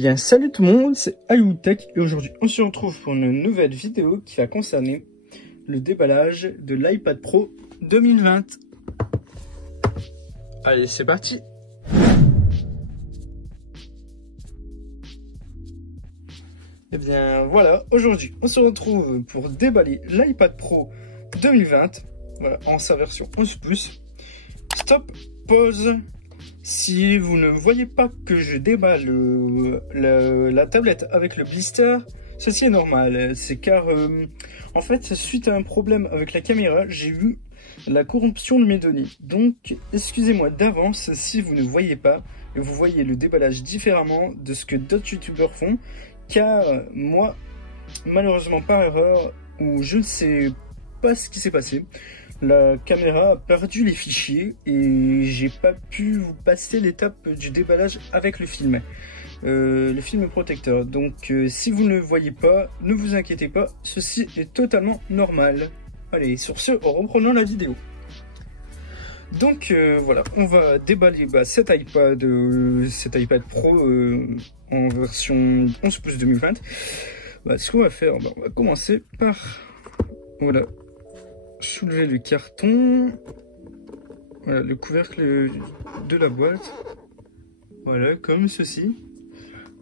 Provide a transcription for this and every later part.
Bien, salut tout le monde, c'est AyoTech et aujourd'hui on se retrouve pour une nouvelle vidéo qui va concerner le déballage de l'iPad Pro 2020. Allez, c'est parti. Et bien voilà, aujourd'hui on se retrouve pour déballer l'iPad Pro 2020, voilà, en sa version 11 Plus. Stop, pause. Si vous ne voyez pas que je déballe la tablette avec le blister, ceci est normal. C'est car, en fait, suite à un problème avec la caméra, j'ai eu la corruption de mes données. Donc, excusez-moi d'avance si vous ne voyez pas et vous voyez le déballage différemment de ce que d'autres youtubeurs font. Car moi, malheureusement par erreur, ou je ne sais pas ce qui s'est passé, la caméra a perdu les fichiers et j'ai pas pu vous passer l'étape du déballage avec le film protecteur. Donc si vous ne le voyez pas, ne vous inquiétez pas, ceci est totalement normal. Allez, sur ce, reprenons la vidéo. Donc voilà, on va déballer cet iPad Pro en version 11 Plus 2020. Ce qu'on va faire, on va commencer par voilà, soulever le carton, voilà, le couvercle de la boîte, voilà, comme ceci.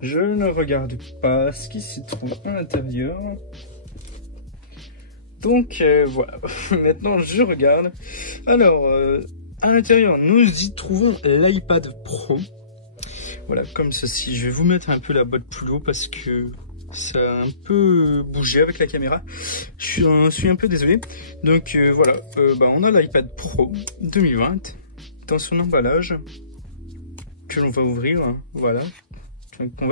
Je ne regarde pas ce qui s'y trouve à l'intérieur. Donc voilà, maintenant je regarde. Alors, à l'intérieur, nous y trouvons l'iPad Pro. Voilà, comme ceci. Je vais vous mettre un peu la boîte plus haut parce que ça a un peu bougé avec la caméra. Je suis un peu désolé. Donc voilà, on a l'iPad Pro 2020 dans son emballage que l'on va ouvrir. Hein, voilà. Donc, on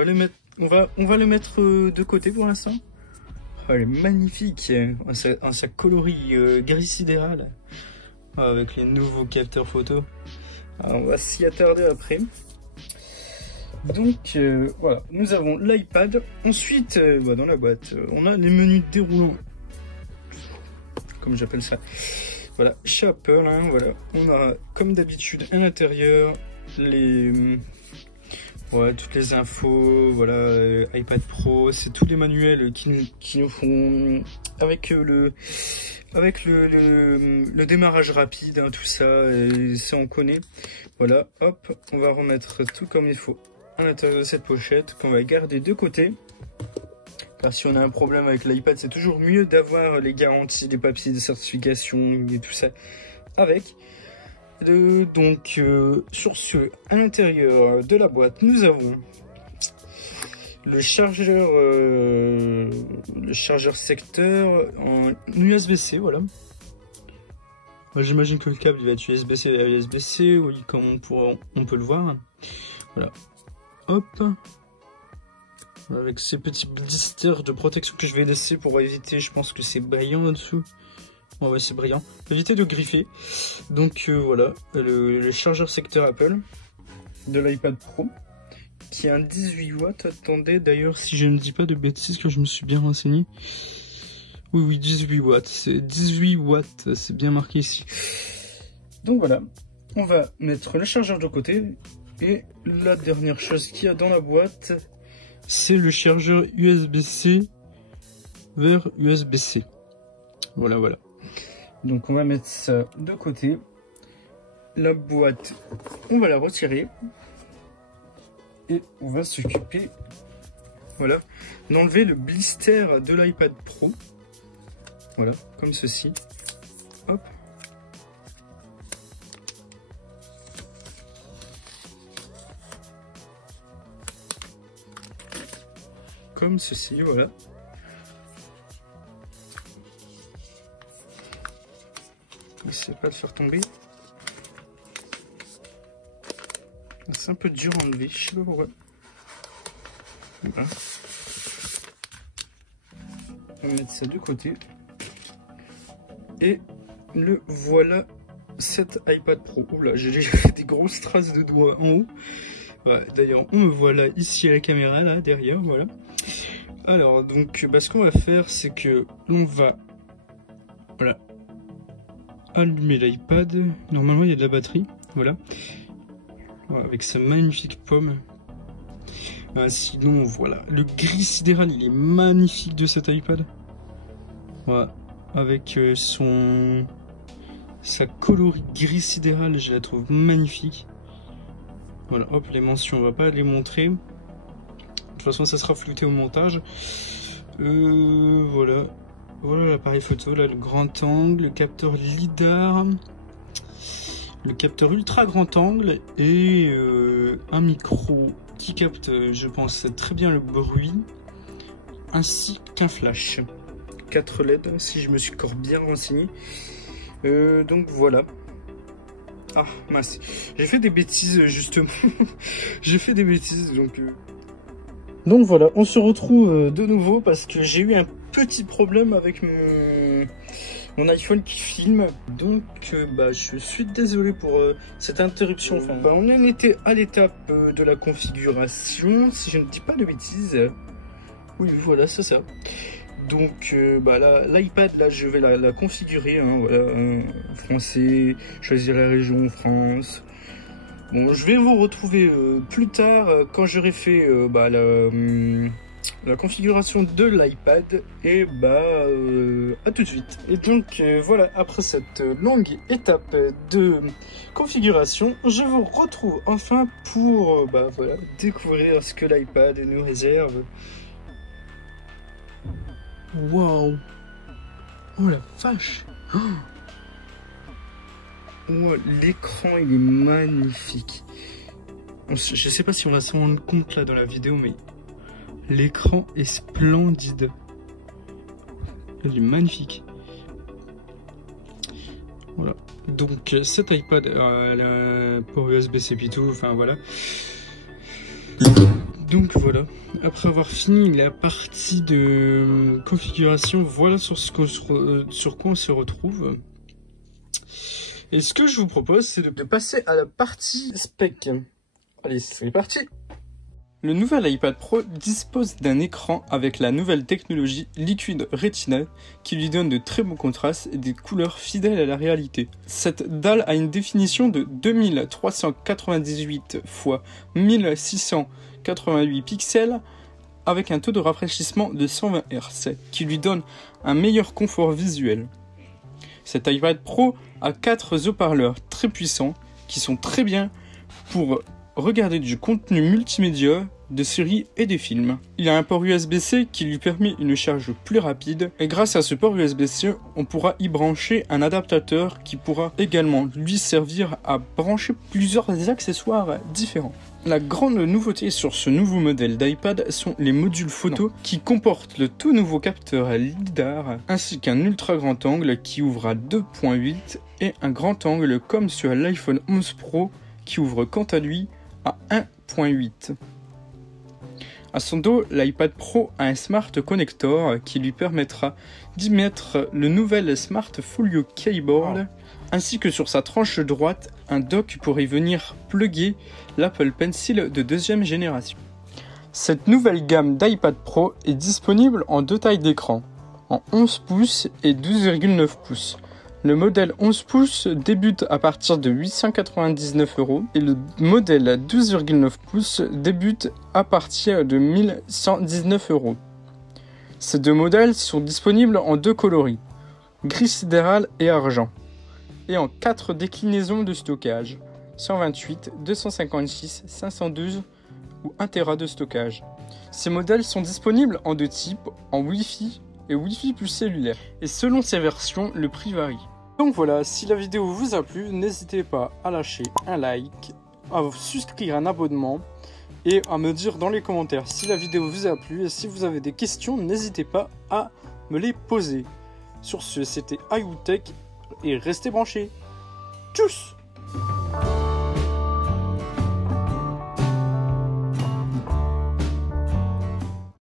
va le mettre de côté pour l'instant. Oh, elle est magnifique en sa coloris gris sidéral avec les nouveaux capteurs photo. Alors, on va s'y attarder après. Donc voilà, nous avons l'iPad. Ensuite, dans la boîte, on a les menus déroulants, comme j'appelle ça. Voilà, chez Apple, hein, voilà, on a comme d'habitude à l'intérieur toutes les infos. Voilà, iPad Pro, c'est tous les manuels qui nous font avec le démarrage rapide, hein, tout ça, et ça on connaît. Voilà, hop, on va remettre tout comme il faut à l'intérieur de cette pochette qu'on va garder de côté, car si on a un problème avec l'iPad, c'est toujours mieux d'avoir les garanties, les papiers de certification et tout ça avec. Donc sur ce, à l'intérieur de la boîte, nous avons le chargeur secteur en USB-C, voilà. J'imagine que le câble il va être USB-C vers USB-C, oui, comme on peut le voir. Voilà. Hop, avec ces petits blisters de protection que je vais laisser pour éviter, je pense que c'est brillant en dessous. Oh ouais, c'est brillant. Éviter de griffer. Donc voilà, le chargeur secteur Apple de l'iPad Pro qui a un 18 watts. Attendez, d'ailleurs, si je ne dis pas de bêtises, que je me suis bien renseigné. Oui, 18 watts. C'est 18 watts, c'est bien marqué ici. Donc voilà, on va mettre le chargeur de côté. Et la dernière chose qu'il y a dans la boîte, c'est le chargeur USB-C vers USB-C. Voilà. Donc on va mettre ça de côté. La boîte, on va la retirer. Et on va s'occuper, voilà, d'enlever le blister de l'iPad Pro. Voilà, comme ceci. Hop. Comme ceci, voilà. N'essayez pas de faire tomber. C'est un peu dur à enlever, je sais pas pourquoi. Voilà. On va mettre ça de côté. Et le voilà, cet iPad Pro. Oula, j'ai déjà des grosses traces de doigts en haut. Ouais, d'ailleurs, on me voit là, ici à la caméra, là, derrière, voilà. Alors, donc, ce qu'on va faire, c'est que l'on va, voilà, allumer l'iPad. Normalement, il y a de la batterie, voilà. Voilà, avec sa magnifique pomme. Sinon, voilà. Le gris sidéral, il est magnifique de cet iPad. Voilà. Avec sa coloris gris sidéral, je la trouve magnifique. Voilà, hop, les mentions, on va pas les montrer. De toute façon, ça sera flouté au montage. Voilà. Voilà l'appareil photo, là, le grand angle, le capteur lidar, le capteur ultra grand angle et un micro qui capte, je pense, très bien le bruit, ainsi qu'un flash. 4 LED, si je me suis encore bien renseigné. Donc voilà. Ah, mince. J'ai fait des bêtises, justement. J'ai fait des bêtises, donc... Donc voilà, on se retrouve de nouveau parce que j'ai eu un petit problème avec mon iPhone qui filme. Donc je suis désolé pour cette interruption. Enfin, on en était à l'étape de la configuration, si je ne dis pas de bêtises. Oui, voilà, c'est ça. Donc l'iPad, là, je vais la configurer. Hein, voilà, français, choisir la région France. Bon, je vais vous retrouver plus tard quand j'aurai fait la configuration de l'iPad et à tout de suite. Et donc voilà, après cette longue étape de configuration, je vous retrouve enfin pour voilà, découvrir ce que l'iPad nous réserve. Waouh! Oh la vache! Oh, l'écran, il est magnifique. Je sais pas si on va s'en rendre compte là dans la vidéo, mais l'écran est splendide. Il est magnifique. Voilà. Donc cet iPad a port USB-C et tout, enfin voilà. Donc voilà, après avoir fini la partie de configuration, voilà sur quoi on se retrouve. Et ce que je vous propose, c'est de passer à la partie spec. Allez, c'est parti! Le nouvel iPad Pro dispose d'un écran avec la nouvelle technologie Liquid Retina qui lui donne de très bons contrastes et des couleurs fidèles à la réalité. Cette dalle a une définition de 2398 x 1688 pixels avec un taux de rafraîchissement de 120 Hz qui lui donne un meilleur confort visuel. Cet iPad Pro a 4 haut-parleurs très puissants qui sont très bien pour regarder du contenu multimédia, de séries et des films. Il a un port USB-C qui lui permet une charge plus rapide et grâce à ce port USB-C, on pourra y brancher un adaptateur qui pourra également lui servir à brancher plusieurs accessoires différents. La grande nouveauté sur ce nouveau modèle d'iPad sont les modules photo qui comportent le tout nouveau capteur lidar ainsi qu'un ultra grand angle qui ouvre à 2.8 et un grand angle comme sur l'iPhone 11 Pro qui ouvre quant à lui à 1.8. À son dos, l'iPad Pro a un Smart Connector qui lui permettra d'y mettre le nouvel Smart Folio Keyboard ainsi que sur sa tranche droite un dock pour y venir plugger l'Apple Pencil de 2e génération. Cette nouvelle gamme d'iPad Pro est disponible en 2 tailles d'écran, en 11 pouces et 12,9 pouces. Le modèle 11 pouces débute à partir de 899 € et le modèle 12,9 pouces débute à partir de 1119 €. Ces deux modèles sont disponibles en 2 coloris, gris sidéral et argent, et en 4 déclinaisons de stockage, 128, 256, 512 ou 1 Tera de stockage. Ces modèles sont disponibles en 2 types, en Wi-Fi et Wi-Fi plus cellulaire. Et selon ces versions, le prix varie. Donc voilà, si la vidéo vous a plu, n'hésitez pas à lâcher un like, à vous souscrire à un abonnement et à me dire dans les commentaires si la vidéo vous a plu. Et si vous avez des questions, n'hésitez pas à me les poser. Sur ce, c'était iWoodTech et restez branchés. Tchuss!